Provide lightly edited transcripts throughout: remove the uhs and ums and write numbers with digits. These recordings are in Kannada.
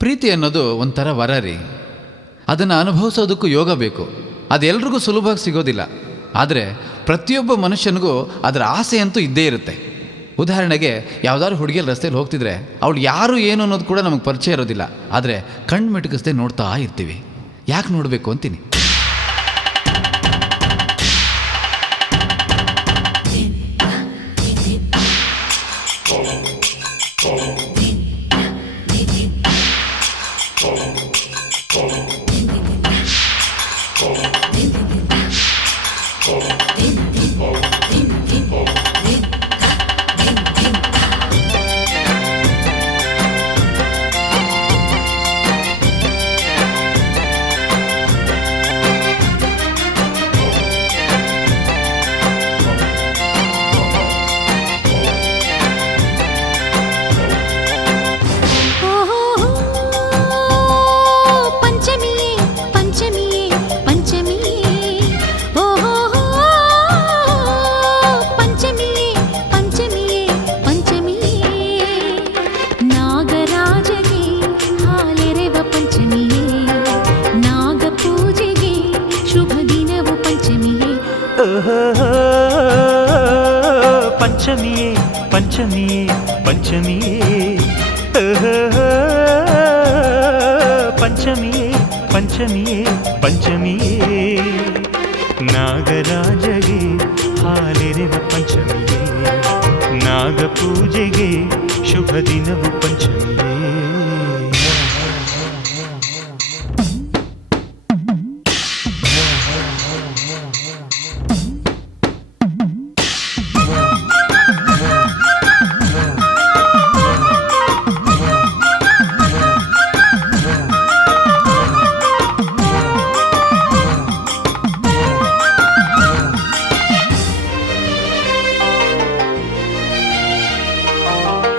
ಪ್ರೀತಿ ಅನ್ನೋದು ಒಂಥರ ವರ ರೀ. ಅದನ್ನು ಅನುಭವಿಸೋದಕ್ಕೂ ಯೋಗ ಬೇಕು. ಅದೆಲ್ರಿಗೂ ಸುಲಭವಾಗಿ ಸಿಗೋದಿಲ್ಲ. ಆದರೆ ಪ್ರತಿಯೊಬ್ಬ ಮನುಷ್ಯನಿಗೂ ಅದರ ಆಸೆ ಅಂತೂ ಇದ್ದೇ ಇರುತ್ತೆ. ಉದಾಹರಣೆಗೆ ಯಾವುದಾದ್ರು ಹುಡುಗಿಯಲ್ಲಿ ರಸ್ತೆಯಲ್ಲಿ ಹೋಗ್ತಿದ್ರೆ ಅವಳು ಯಾರು ಏನು ಅನ್ನೋದು ಕೂಡ ನಮಗೆ ಪರಿಚಯ ಇರೋದಿಲ್ಲ. ಆದರೆ ಕಣ್ಣು ಮಿಟುಕಿಸದೆ ನೋಡ್ತಾ ಇರ್ತೀವಿ. ಯಾಕೆ ನೋಡಬೇಕು ಅಂತೀನಿ. ಪಂಚಮಿಯೇ ಪಂಚಮಿಯೇ ಪಂಚಮಿಯೇ ಪಂಚಮಿಯೇ ಪಂಚಮಿಯೇ ಪಂಚಮಿಯೇ ನಾಗರಾಜಗೆ ಹಾಲೆರೆವ ಪಂಚಮಿಯೇ ನಾಗ ಪೂಜೆಗೆ ಶುಭ ದಿನವು ಪಂಚಮಿಯೇ.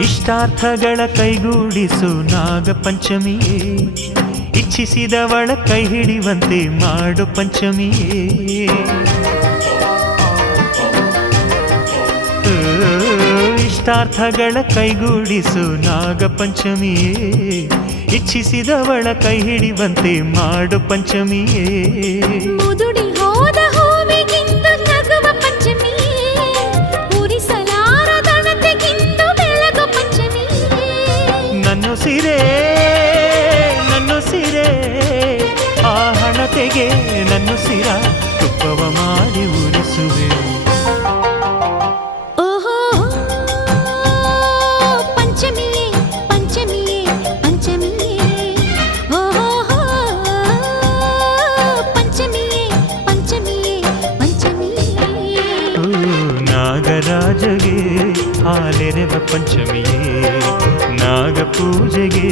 ಇಷ್ಟಾರ್ಥಗಳ ಕೈಗೂಡಿಸು ನಾಗ ಪಂಚಮಿಯೇ ಇಚ್ಛಿಸಿದವಳ ಕೈ ಹಿಡಿಯುವಂತೆ ಮಾಡು ಪಂಚಮಿಯೇ. ಇಷ್ಟಾರ್ಥಗಳ ಕೈಗೂಡಿಸು ನಾಗ ಪಂಚಮಿಯೇ ಇಚ್ಛಿಸಿದವಳ ಕೈ ಹಿಡಿಯುವಂತೆ ಮಾಡು ಪಂಚಮಿಯೇ. ನನ್ನ ಸಿರೆ ಆ ಹಣತೆಗೆ ನನ್ನ ಸಿರ ತುಪ್ಪವ ಮಾಡಿ ಉರಿಸುವೆ. ಓಹೋ ಪಂಚಮಿಯೇ ಪಂಚಮಿಯೇ ಪಂಚಮಿಯೇ ಓಹೋ ಪಂಚಮಿಯೇ ಪಂಚಮಿಯೇ ಪಂಚಮಿಯೇ. ನಾಗರಾಜಗೆ ಹಾಲೆರೆವ ಪಂಚಮಿಯೇ ನಾಗ ಪೂಜೆಗೆ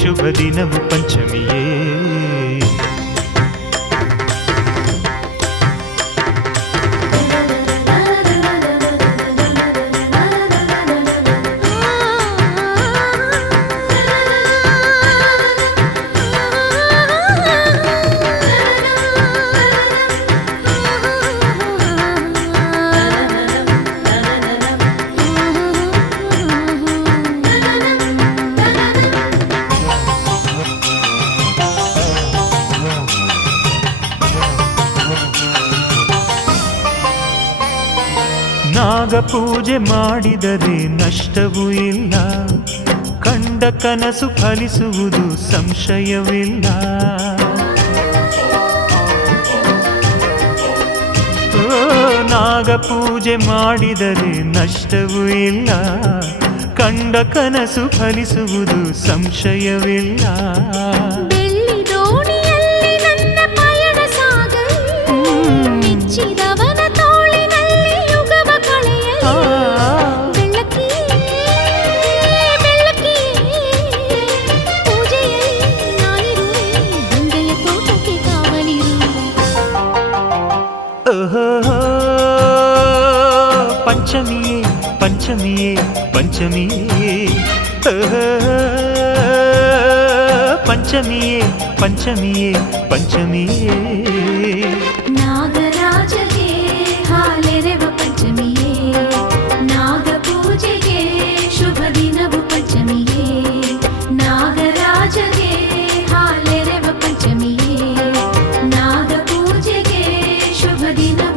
ಶುಭ ದಿನವು ಪಂಚಮಿಯೇ. ನಾಗ ಪೂಜೆ ಮಾಡಿದರೆ ನಷ್ಟವೂ ಇಲ್ಲ, ಕಂಡ ಕನಸು ಫಲಿಸುವುದು ಸಂಶಯವಿಲ್ಲ. ನಾಗ ಪೂಜೆ ಮಾಡಿದರೆ ನಷ್ಟವೂ ಇಲ್ಲ, ಕಂಡ ಕನಸು ಫಲಿಸುವುದು ಸಂಶಯವಿಲ್ಲ. ಪಂಚಮಿಯೇ ಪಂಚಮಿಯೇ ಪಂಚಮಿಯೇ ಪಂಚಮಿಯೇ ಪಂಚಮಿಯೇ ಪಂಚಮಿಯೇ. ನಾಗರಾಜಗೆ ಹಾಲೆರೆವ ಪಂಚಮಿಯೇ, ನಾಗ ಪೂಜೆಗೆ ಶುಭ ದಿನವು ಪಂಚಮಿಯೇ. ನಾಗರಾಜಗೆ ದಿನ